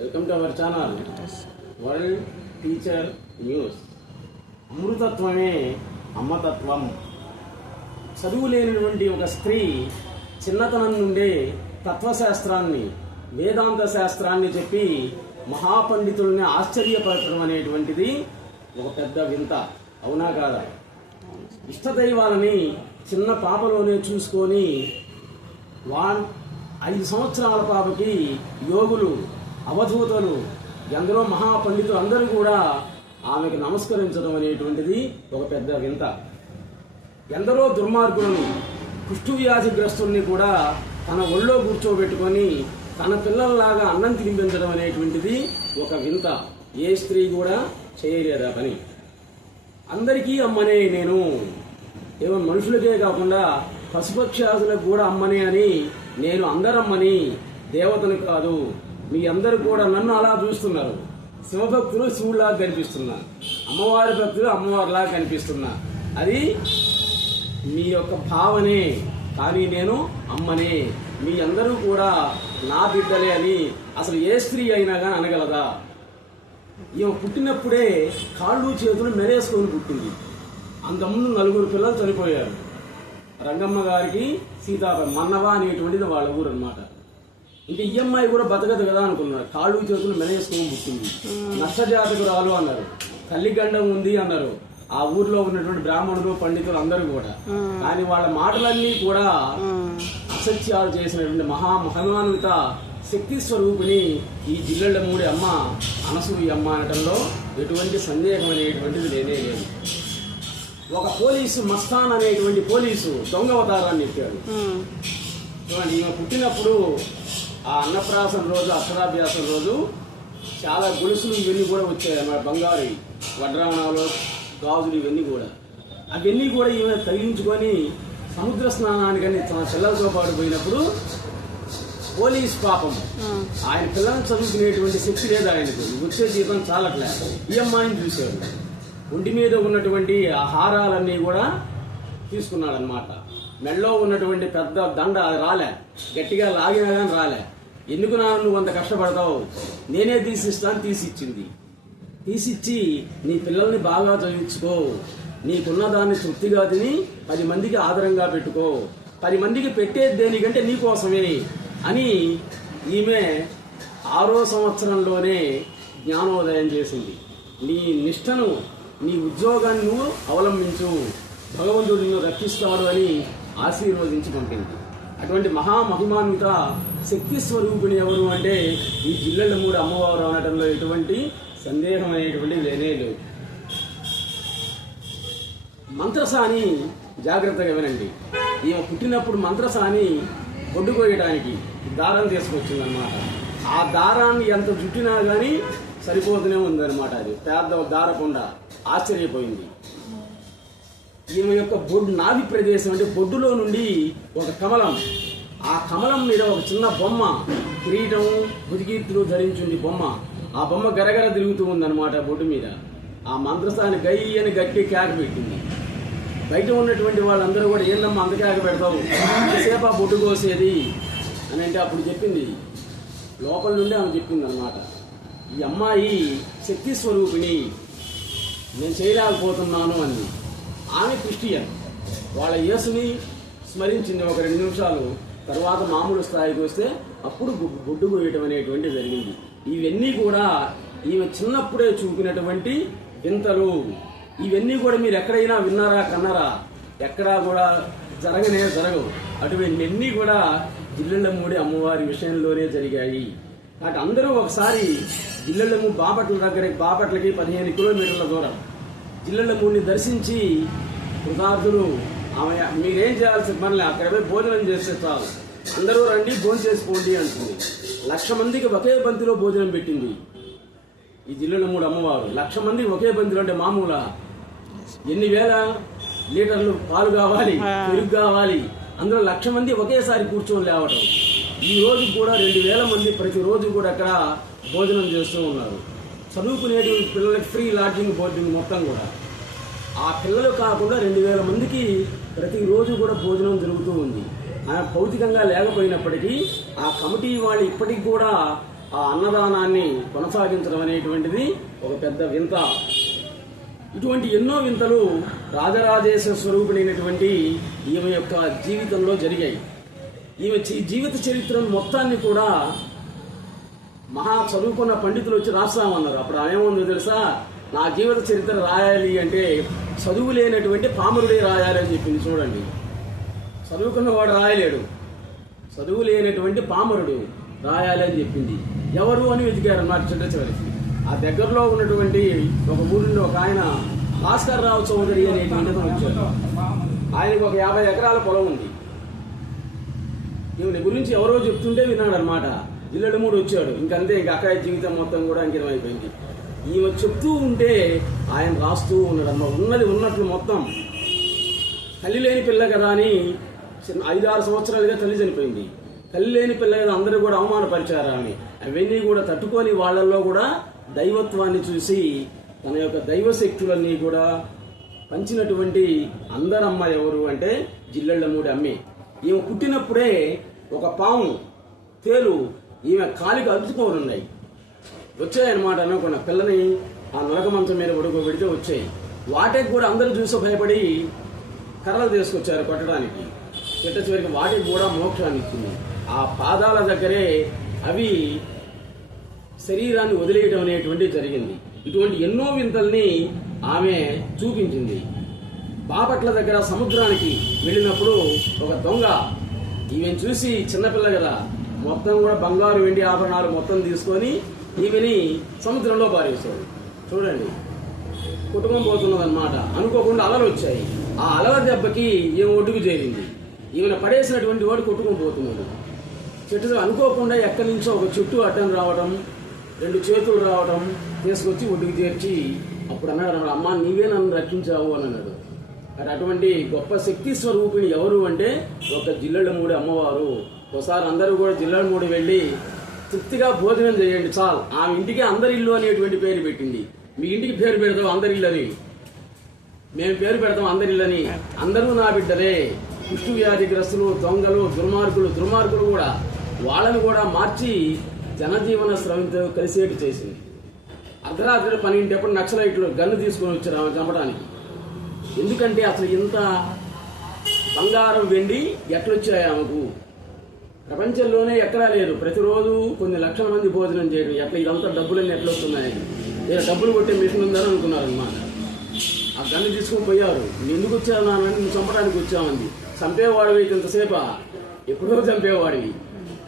Welcome to our channel world teacher news. అమృతత్వమే అమ్మతత్వం. చదువు లేనటువంటి ఒక స్త్రీ చిన్నతనం నుండే తత్వశాస్త్రాన్ని, వేదాంత శాస్త్రాన్ని చెప్పి మహాపండితుల్ని ఆశ్చర్యపరచడం అనేటువంటిది ఒక పెద్ద వింత. అవునా కాదా? ఇష్టదైవాలని చిన్న పాపలోనే చూసుకొని 5 సంవత్సరాల పాపకి యోగులు, అవధూతలు, ఎందరో మహాపండితులు అందరూ కూడా ఆమెకు నమస్కరించడం అనేటువంటిది ఒక పెద్ద వింత. ఎందరో దుర్మార్గులను, కుష్టు వ్యాధిగ్రస్తుల్ని కూడా తన ఒళ్ళో కూర్చోబెట్టుకొని తన పిల్లల్లాగా అన్నం తినిపించడం అనేటువంటిది ఒక వింత. ఏ స్త్రీ కూడా చేయలేదా పని. అందరికీ అమ్మనే నేను, కేవలం మనుషులకే కాకుండా పశుపక్షాదులకు కూడా అమ్మనే అని, నేను అందరమ్మని, దేవతను కాదు. మీ అందరూ కూడా నన్ను అలా చూస్తున్నారు. శివభక్తులు శివుడిలాగా కనిపిస్తున్నా, అమ్మవారి భక్తులు అమ్మవారిలాగా కనిపిస్తున్నా. అది మీ యొక్క భావనే, కానీ నేను అమ్మనే. మీ అందరూ కూడా నా బిడ్డలే అని అసలు ఏ స్త్రీ అయినా కానీ అనగలదా? ఈమె పుట్టినప్పుడే కాళ్ళు చేతులు మెరేసుకొని పుట్టింది. అంతకుముందు 4 పిల్లలు చనిపోయారు. రంగమ్మ గారికి మన్నవ అనేటువంటిది వాళ్ళ ఊరు అనమాట. ఇంకా ఈ అమ్మాయి కూడా బతకదు కదా అనుకున్నారు. కాళ్ళు చేతులు మెనేసుకొని పుట్టింది. నష్టజాతకురాలు అన్నారు, తల్లిగండం ఉంది అన్నారు ఆ ఊర్లో ఉన్నటువంటి బ్రాహ్మణులు, పండితులు అందరూ కూడా. కానీ వాళ్ళ మాటలన్నీ కూడా అసత్యాలు చేసినటువంటి మహామహిమాన్విత శక్తి స్వరూపిణి ఈ జిల్లెళ్ళమూడి అమ్మ, అనసూయ అమ్మ అనటంలో ఎటువంటి సందేహం అనేటువంటిది లేనే లేదు. ఒక పోలీసు, మస్తాన్ అనేటువంటి పోలీసు దొంగ అవతారాన్ని ఎత్తాడు. చూడండి, ఈమె పుట్టినప్పుడు ఆ అన్నప్రాసన రోజు, అక్షరాభ్యాసం రోజు చాలా గొలుసులు ఇవన్నీ కూడా వచ్చాయి అన్నమాట. బంగారు వడ్రాణాలు, గాజులు ఇవన్నీ కూడా. అవన్నీ కూడా ఈమె తగిలించుకొని సముద్ర స్నానానికని తన పిల్లలతో పాటు పోయినప్పుడు పోలీస్ పాపం ఆయన పిల్లల్ని చదువుకునేటువంటి శక్తి లేదు ఆయనకు. వచ్చే జీతం చాలట్లే. ఈ అమ్మాయిని చూశాడు. ఒంటి మీద ఉన్నటువంటి ఆ హారాలన్నీ కూడా తీసుకున్నాడు అనమాట. మెడలో ఉన్నటువంటి పెద్ద దండ అది రాలే, గట్టిగా లాగినా కానీ రాలే. ఎందుకు నువ్వు అంత కష్టపడతావు, నేనే తీసిస్తాను తీసిచ్చింది. తీసిచ్చి నీ పిల్లల్ని బాగా చదివించుకో, నీకున్న దాన్ని తృప్తిగా తిని 10 మందికి ఆదరంగా పెట్టుకో, 10 మందికి పెట్టేది దేనికంటే నీకోసమే అని ఈమె 6వ సంవత్సరంలోనే జ్ఞానోదయం చేసింది. నీ నిష్టను, నీ ఉద్యోగాన్ని నువ్వు అవలంబించు, భగవంతుడు నిన్ను రక్షిస్తాడు అని ఆశీర్వదించి పంపింది. అటువంటి మహామహిమాన్విత శక్తి స్వరూపిణి ఎవరు అంటే ఈ జిల్లెళ్ళమూడి అమ్మవారు అనటంలో ఎటువంటి సందేహం అనేటువంటిది లేనే లేదు. మంత్రసాని జాగ్రత్తగా వినండి. ఈమె పుట్టినప్పుడు మంత్రసాని బొడ్డు కోయడానికి దారం తీసుకొచ్చిందనమాట. ఆ దారాన్ని ఎంత చుట్టినా కానీ సరిపోతూనే ఉందన్నమాట. అది పెద్ద దారకొండ. ఆశ్చర్యపోయింది. ఈమె యొక్క బొడ్డు, నాభి ప్రదేశం అంటే బొడ్డులో నుండి ఒక కమలం, ఆ కమలం మీద ఒక చిన్న బొమ్మ, కిరీటం, బుదికీర్తులు ధరించింది బొమ్మ. ఆ బొమ్మ గరగర తిరుగుతూ ఉందన్నమాట బొడ్డు మీద. ఆ మంత్రస్థాని గై అని గట్టి కేక పెట్టింది. బయట ఉన్నటువంటి వాళ్ళందరూ కూడా ఏందమ్మా అంత కేక పెడతావు, ఎంతసేపు ఆ బొడ్డు కోసేది అని అంటే అప్పుడు చెప్పింది, లోపల నుండి ఆమె చెప్పింది అనమాట. ఈ అమ్మాయి శక్తి స్వరూపిణి, నేను చేయలేకపోతున్నాను అని. ఆమె క్రిస్టియన్. వాళ్ళ యేసుని స్మరించింది ఒక 2 నిమిషాలు. తర్వాత మామూలు స్థాయికి వస్తే అప్పుడు బొడ్డు కోయటం అనేటువంటి జరిగింది. ఇవన్నీ కూడా ఈమె చిన్నప్పుడే చూపినటువంటి వింతలు. ఇవన్నీ కూడా మీరు ఎక్కడైనా విన్నారా, కన్నారా? ఎక్కడా కూడా జరగవు. అటువంటివన్నీ కూడా జిల్లెళ్ళమూడి అమ్మవారి విషయంలోనే జరిగాయి. కాబట్టి అందరూ ఒకసారి జిల్లెళ్ళమూడి బాపట్ల దగ్గరికి, బాపట్లకి 15 కిలోమీటర్ల దూరం, జిల్లెళ్ళమూడిని దర్శించి కృతార్థులు ఆమె మీరేం చేయాల్సిన పనిలే, అక్కడ పోయి భోజనం చేస్తే చాలు, అందరూ రండి భోజనం చేసుకోండి అంటుంది. 1,00,000 మందికి ఒకే బంతిలో భోజనం పెట్టింది ఈ జిల్లెళ్ళమూడి అమ్మవారు. 1,00,000 మందికి ఒకే బంతిలో అంటే మామూలా? ఎన్ని వేల లీటర్లు పాలు కావాలి, పెరుగు కావాలి, అందులో 1,00,000 మంది ఒకేసారి కూర్చొని లేవటం. ఈ రోజు కూడా 2,000 మంది ప్రతిరోజు కూడా అక్కడ భోజనం చేస్తూ ఉన్నారు. చదువుకునేటువంటి పిల్లలకి ఫ్రీ లాడ్జింగ్, బోర్డింగ్ మొత్తం కూడా. ఆ పిల్లలు కాకుండా 2,000 మందికి ప్రతిరోజు కూడా భోజనం జరుగుతూ ఉంది. భౌతికంగా లేకపోయినప్పటికీ ఆ కమిటీ వాళ్ళు ఇప్పటికి కూడా ఆ అన్నదానాన్ని కొనసాగించడం అనేటువంటిది ఒక పెద్ద వింత. ఇటువంటి ఎన్నో వింతలు రాజరాజేశ్వర స్వరూపుడైనటువంటి ఈమె యొక్క జీవితంలో జరిగాయి. ఈమె జీవిత చరిత్రను మొత్తాన్ని కూడా మహా చదువుకున్న పండితులు వచ్చి రాస్తామన్నారు. అప్పుడు ఏముందో తెలుసా, నా జీవిత చరిత్ర రాయాలి అంటే చదువు లేనటువంటి పామరుడే రాయాలి అని చెప్పింది. చూడండి, చదువుకున్నవాడు రాయలేడు, చదువు లేనటువంటి పామరుడు రాయాలి అని చెప్పింది. ఎవరు అని వెతికారు అన్నమాట. చివరికి ఆ దగ్గరలో ఉన్నటువంటి ఒక ఊరిలో ఒక ఆయన భాస్కర్ రావు చౌదరి అనేటువంటి వచ్చాడు. ఆయనకు ఒక 50 ఎకరాల పొలం ఉంది. ఈమె గురించి ఎవరో చెప్తుంటే విన్నాడు అనమాట. జిల్లెడమూడు వచ్చాడు. ఇంకంతే, ఇంక అక్కయ్య జీవితం మొత్తం కూడా అంకితం అయిపోయింది. ఈమె చెప్తూ ఉంటే ఆయన రాస్తూ ఉన్నాడు అన్నమాట. ఉన్నది ఉన్నట్లు మొత్తం. తల్లి లేని పిల్ల కదా అని 5-6 సంవత్సరాలుగా తల్లి చనిపోయింది. తల్లి లేని పిల్ల కదా అందరూ కూడా అవమానపరిచారు అని. అవన్నీ కూడా తట్టుకొని వాళ్ళల్లో కూడా దైవత్వాన్ని చూసి తన యొక్క దైవశక్తులన్నీ కూడా పంచినటువంటి అందరమ్మ ఎవరు అంటే జిల్లెళ్ళమూడి అమ్మే. ఈమె పుట్టినప్పుడే ఒక పాము తేలు ఈమె కాలికి అతుక్కొని ఉన్నాయి. వచ్చాయన్నమాట. అనుకున్న పిల్లని ఆ నలక మంచం మీద పడుకోబెడితే వచ్చాయి. వాటికి కూడా అందరూ చూసి భయపడి కర్రలు తీసుకొచ్చారు కొట్టడానికి. చివరికి వాటికి కూడా మోక్షాన్ని ఇచ్చింది. ఆ పాదాల దగ్గరే అవి శరీరాన్ని వదిలేయడం అనేటువంటిది జరిగింది. ఇటువంటి ఎన్నో వింతల్ని ఆమె చూపించింది. బాపట్ల దగ్గర సముద్రానికి వెళ్ళినప్పుడు ఒక దొంగ ఈమెను చూసి, చిన్నపిల్ల కదా, మొత్తం కూడా బంగారు వెండి ఆభరణాలు మొత్తం తీసుకొని ఈమెని సముద్రంలో పారేశాడు. చూడండి, కుటుంబం పోతున్నదన్నమాట. అనుకోకుండా అలలు వచ్చాయి. ఆ అలల దెబ్బకి ఈమె ఒడ్డుకు చేరింది. ఈమెను పడేసినటువంటి వాడు కొట్టుకొని పోతున్నాడు. చెట్టు అనుకోకుండా ఎక్కడి నుంచో ఒక చెట్టు అడ్డం రావడం, 2 చేతులు రావడం, తీసుకొచ్చి ఒడ్డుకు చేర్చి అప్పుడు అన్నాడు, అమ్మ నీవే నన్ను రక్షించావు అని అన్నాడు. అటువంటి గొప్ప శక్తి స్వరూపిణి ఎవరు అంటే ఒక జిల్లెళ్ళమూడి అమ్మవారు. ఒకసారి అందరూ కూడా జిల్లెళ్ళమూడి వెళ్ళి తృప్తిగా భోజనం చేయండి చాలు. ఆమె ఇంటికి అందరి ఇల్లు అనేటువంటి పేరు పెట్టింది. మీ ఇంటికి పేరు పెడతాం అందరి ఇల్లని, మేము పేరు పెడతాం అందరి ఇల్లని. అందరూ నా బిడ్డలే. కుష్టు వ్యాధిగ్రస్తులు, దొంగలు, దుర్మార్గులు కూడా వాళ్ళని కూడా మార్చి జనజీవన స్రవంతో కలిసేట్టు చేసింది. అర్ధరాత్రి 12 నక్సలైట్లు గన్ను తీసుకొని వచ్చారు ఆమె చంపడానికి. ఎందుకంటే అసలు ఇంత బంగారం వెండి ఎట్లొచ్చాయి ఆమెకు? ప్రపంచంలోనే ఎక్కడా లేదు. ప్రతిరోజు కొన్ని లక్షల మంది భోజనం చేయడం. ఎట్లా ఇదంతా డబ్బులన్నీ ఎట్లొస్తున్నాయి? లేదా డబ్బులు కొట్టే మిషన్ ఉందని అనుకున్నారనమాట. ఆ గన్ను తీసుకుని పోయారు. నేను ఎందుకు వచ్చాను నాన్న? నువ్వు చంపడానికి వచ్చామంది. చంపేవాడివి ఇంతసేపా? ఎప్పుడో చంపేవాడివి.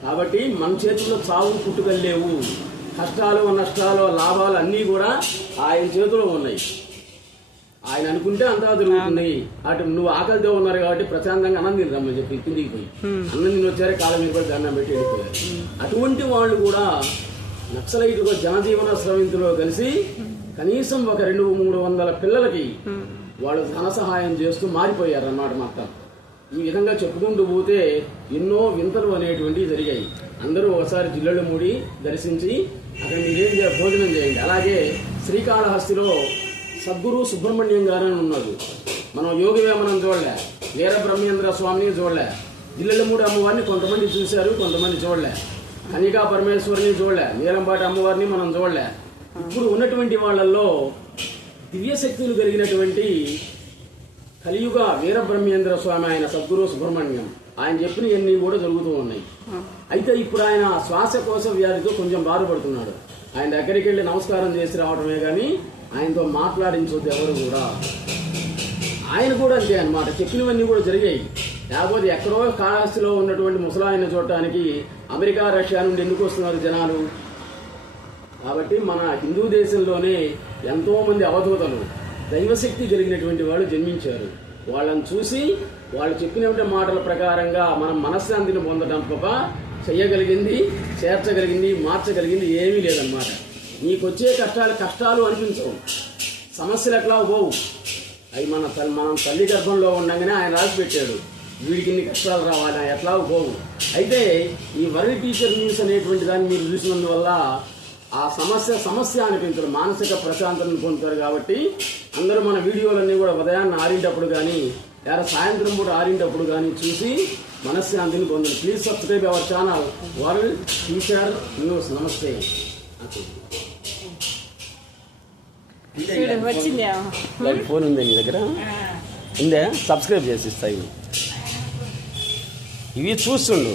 కాబట్టి మన చేతుల్లో చావు పుట్టుకలు లేవు. కష్టాలు, నష్టాలు, లాభాలు అన్నీ కూడా ఆయన చేతిలో ఉన్నాయి. ఆయన అనుకుంటే అంతా జరుగుతుంది. అటు నువ్వు ఆకలితో ఉన్నారు కాబట్టి ప్రశాంతంగా అన్నం తినరమ్మని చెప్పి కిందికి పోయి అన్నం తిని వచ్చారే, కాలం మీద కూడా దండం పెట్టి వెళ్ళిపోయారు. అటువంటి వాళ్ళు కూడా నక్సలైట్లుగా జనజీవన స్రవంతిలో కలిసి కనీసం ఒక 200-300 పిల్లలకి వాళ్ళు ధన సహాయం చేస్తూ మారిపోయారు అన్నమాట మొత్తం. ఈ విధంగా చెప్పుకుంటూ పోతే ఎన్నో వింతలు అనేటువంటివి జరిగాయి. అందరూ ఒకసారి జిల్లెళ్ళమూడి దర్శించి అక్కడ మీరేం భోజనం చేయండి. అలాగే శ్రీకాళహస్తిలో సద్గురు సుబ్రహ్మణ్యం గారని ఉన్నాడు. మనం యోగి వేమనం చూడలే, వీరబ్రహ్మేంద్ర స్వామిని చూడలే, జిల్లెళ్ళమూడి అమ్మవారిని కొంతమంది చూశారు, కొంతమంది చూడలే, కన్యకా పరమేశ్వరిని చూడలే, నీలంపాటి అమ్మవారిని మనం చూడలే. ఇప్పుడు ఉన్నటువంటి వాళ్ళల్లో దివ్యశక్తులు కలిగినటువంటి కలియుగ వీరబ్రహ్మేంద్ర స్వామి ఆయన సద్గురు సుబ్రహ్మణ్యం, ఆయన చెప్పినవన్నీ కూడా జరుగుతూ ఉన్నాయి. అయితే ఇప్పుడు ఆయన శ్వాసకోశ వ్యాధితో కొంచెం బాధపడుతున్నాడు. ఆయన దగ్గరికి వెళ్ళి నమస్కారం చేసి రావడమే కానీ ఆయనతో మాట్లాడించొద్దు ఎవరు కూడా. ఆయన కూడా అంతే అనమాట. చెప్పినవన్నీ కూడా జరిగాయి. లేకపోతే ఎక్కడో కాళహస్తిలో ఉన్నటువంటి ముసలాయన చూడటానికి అమెరికా, రష్యా నుండి ఎందుకు వస్తున్నారు జనాలు? కాబట్టి మన హిందూ దేశంలోనే ఎంతో మంది అవధూతలు, దైవశక్తి కలిగినటువంటి వాళ్ళు జన్మించారు. వాళ్ళని చూసి వాళ్ళు చెప్పిన మాటల ప్రకారంగా మనం మనశ్శాంతిని పొందడం తప్ప చెయ్యగలిగింది, చేర్చగలిగింది, మార్చగలిగింది ఏమీ లేదన్నమాట. నీకొచ్చే కష్టాలు అనిపించవు, సమస్యలు ఎట్లా పోవు. అవి మనం తల్లి గర్భంలో ఉండగానే ఆయన రాసి పెట్టాడు, వీడికి ఇన్ని కష్టాలు రావాలి, ఎట్లా పోవు. అయితే ఈ వరల్డ్ టీచర్ న్యూస్ అనేటువంటి దాన్ని మీరు చూసినందువల్ల ఆ సమస్య అనిపించరు, మానసిక ప్రశాంతతను పొందుతారు. కాబట్టి అందరూ మన వీడియోలన్నీ కూడా ఉదయాన్ని 6 కానీ లేదా సాయంత్రం పూట 6 కానీ చూసి మనశ్శాంతిని పొందండి. Please subscribe our channel world teacher news. నమస్తే. ఫోన్ ఉందా నీ దగ్గర? ఉందా? సబ్స్క్రైబ్ చేసి ఇస్తాయి. ఇవి చూస్తుండు.